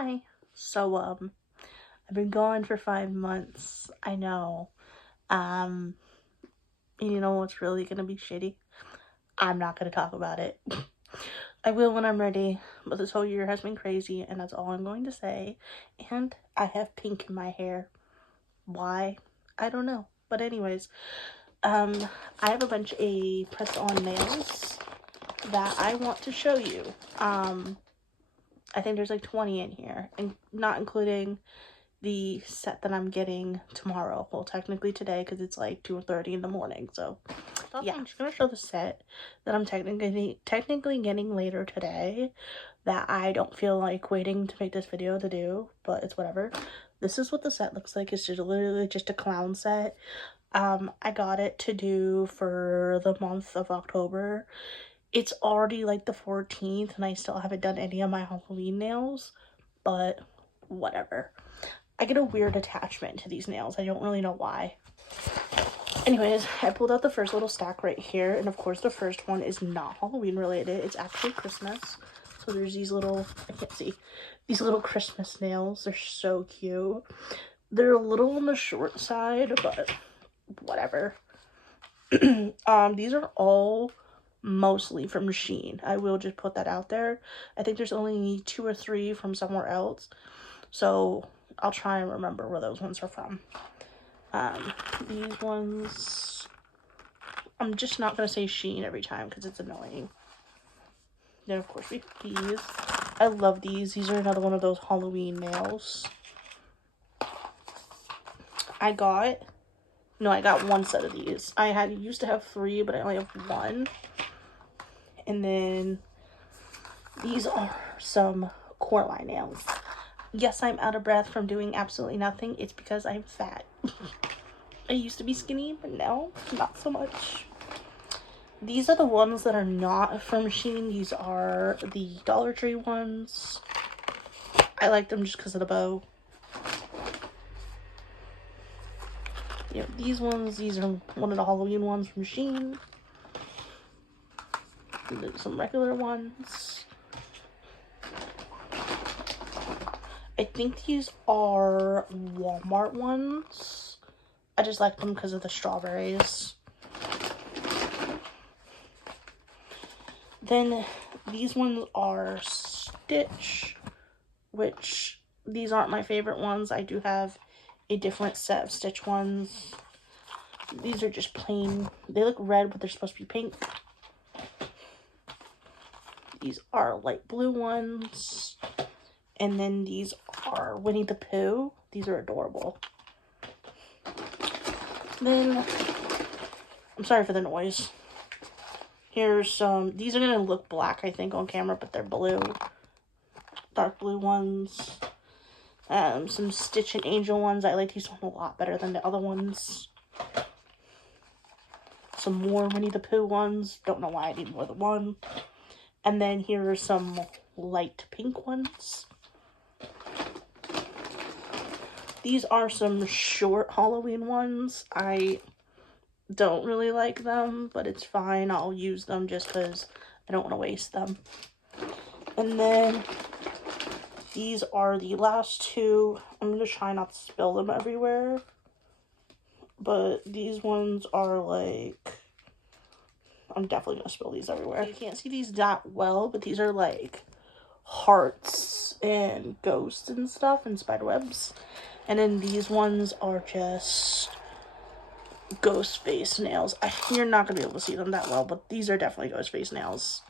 Hi. So, I've been gone for 5 months. I know. Um, you know what's really gonna be shitty? I'm not gonna talk about it. I will when I'm ready, but this whole year has been crazy, and that's all I'm going to say. And I have pink in my hair. Why? I don't know. But anyways, I have a bunch of press-on nails that I want to show you. I think there's like 20 in here, and not including the set that I'm getting tomorrow. Well, technically today, because it's like 2:30 in the morning. So yeah, I'm just gonna show the set that I'm technically getting later today, that I don't feel like waiting to make this video to do, but it's whatever. This is what the set looks like. It's just literally just a clown set. I got it to do for the month of October. It's already like the 14th, and I still haven't done any of my Halloween nails, but whatever. I get a weird attachment to these nails. I don't really know why. Anyways, I pulled out the first little stack right here, and of course the first one is not Halloween related. It's actually Christmas. So there's these little, I can't see, these little Christmas nails. They're so cute. They're a little on the short side, but whatever. These are all mostly from Shein. I will just put that out there. I think there's only 2 or 3 from somewhere else. So I'll try and remember where those ones are from. These ones, I'm just not gonna say Shein every time because it's annoying. Then of course we have these. I love these. These are another one of those Halloween nails. I got one set of these. I used to have 3, but I only have 1. And then these are some Coraline nails. Yes, I'm out of breath from doing absolutely nothing. It's because I'm fat. I used to be skinny, but now not so much. These are the ones that are not from Shein. These are the Dollar Tree ones. I like them just because of the bow. You know, these ones, these are one of the Halloween ones from Shein. And there's some regular ones. I think these are Walmart ones. I just like them because of the strawberries. Then these ones are Stitch, which these aren't my favorite ones. I do have a different set of Stitch ones. These are just plain. They look red, but they're supposed to be pink. These are light blue ones. And then these are Winnie the Pooh. These are adorable. Then, I'm sorry for the noise. Here's some, these are gonna look black, I think, on camera, but they're blue. Dark blue ones. Some Stitch and Angel ones. I like these ones a lot better than the other ones. Some more Winnie the Pooh ones. Don't know why I need more than one. And then here are some light pink ones. These are some short Halloween ones. I don't really like them, but it's fine. I'll use them just because I don't want to waste them. And then these are the last 2. I'm going to try not to spill them everywhere. But these ones are like, I'm definitely going to spill these everywhere. You can't see these that well, but these are like hearts and ghosts and stuff and spiderwebs. And then these ones are just ghost face nails. You're not going to be able to see them that well, but these are definitely ghost face nails.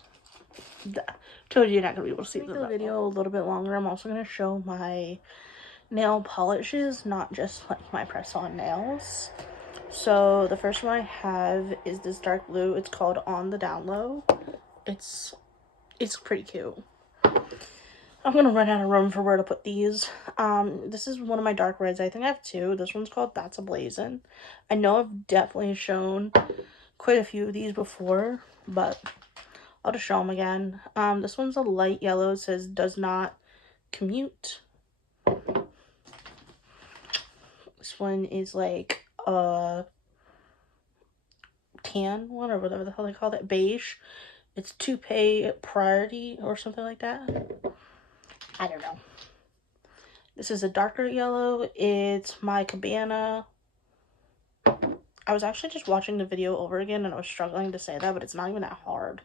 Told you you're not going to be able to see them that well. Make the video a little bit longer. I'm also going to show my nail polishes, not just like my press-on nails. So the first one I have is this dark blue. It's called On the Down Low. It's pretty cute. I'm gonna run out of room for where to put these. This is one of my dark reds. I think I have 2. This one's called That's a Blazin'. I know I've definitely shown quite a few of these before, but I'll just show them again. This one's a light yellow. It says Does Not Commute. This one is like a tan one, or whatever the hell they call it, beige. It's Toupee Priority or something like that. I don't know. This is a darker yellow. It's my Cabana. I was actually just watching the video over again and I was struggling to say that, but it's not even that hard.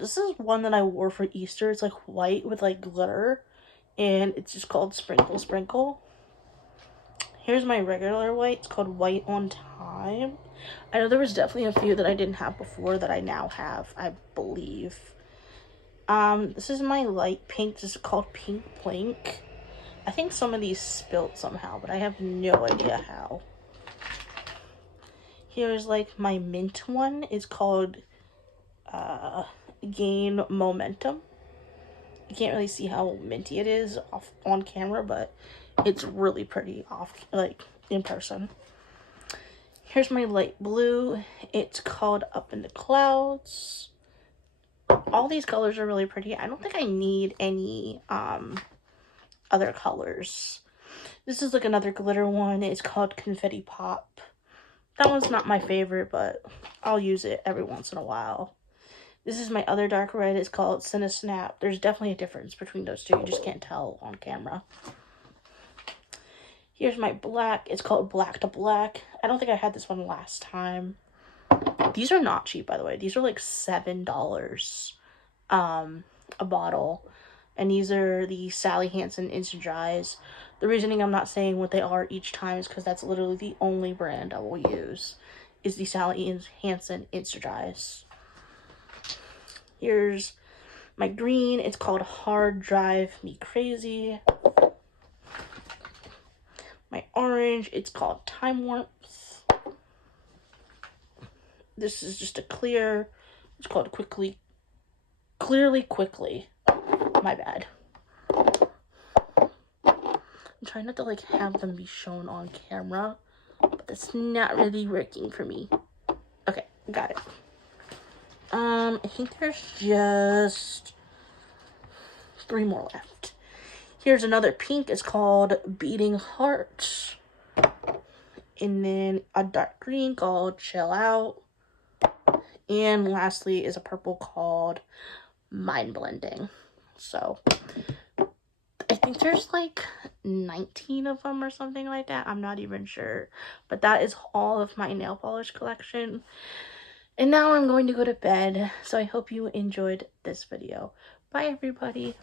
This is one that I wore for Easter. It's like white with like glitter, and it's just called Sprinkle Sprinkle. Here's my regular white. It's called White on Time. I know there was definitely a few that I didn't have before that I now have, I believe. This is my light pink. This is called Pink Blink. I think some of these spilt somehow, but I have no idea how. Here's like my mint one. It's called Gain Momentum. You can't really see how minty it is on camera, but it's really pretty like in person. Here's my light blue. It's called Up in the Clouds. All these colors are really pretty. I don't think I need any other colors. This is like another glitter one. It's called Confetti Pop. That one's not my favorite, but I'll use it every once in a while. This is my other dark red. It's called Cinesnap. There's definitely a difference between those two. You just can't tell on camera. Here's my black. It's called Black to Black. I don't think I had this one last time. These are not cheap, by the way. These are like $7 a bottle. And these are the Sally Hansen Instant Dries. The reasoning I'm not saying what they are each time is because that's literally the only brand I will use, is the Sally Hansen Instant Dries. Here's my green. It's called Hard Drive Me Crazy. My orange. It's called Time Warmth. This is just a clear. It's called Clearly Quickly. My bad. I'm trying not to like have them be shown on camera, but that's not really working for me. Okay, got it. I think there's just 3 more left. Here's another pink. It's called Beating Heart. And then a dark green called Chill Out. And lastly is a purple called Mind Blending. So I think there's like 19 of them or something like that. I'm not even sure. But that is all of my nail polish collection. And now I'm going to go to bed. So I hope you enjoyed this video. Bye, everybody.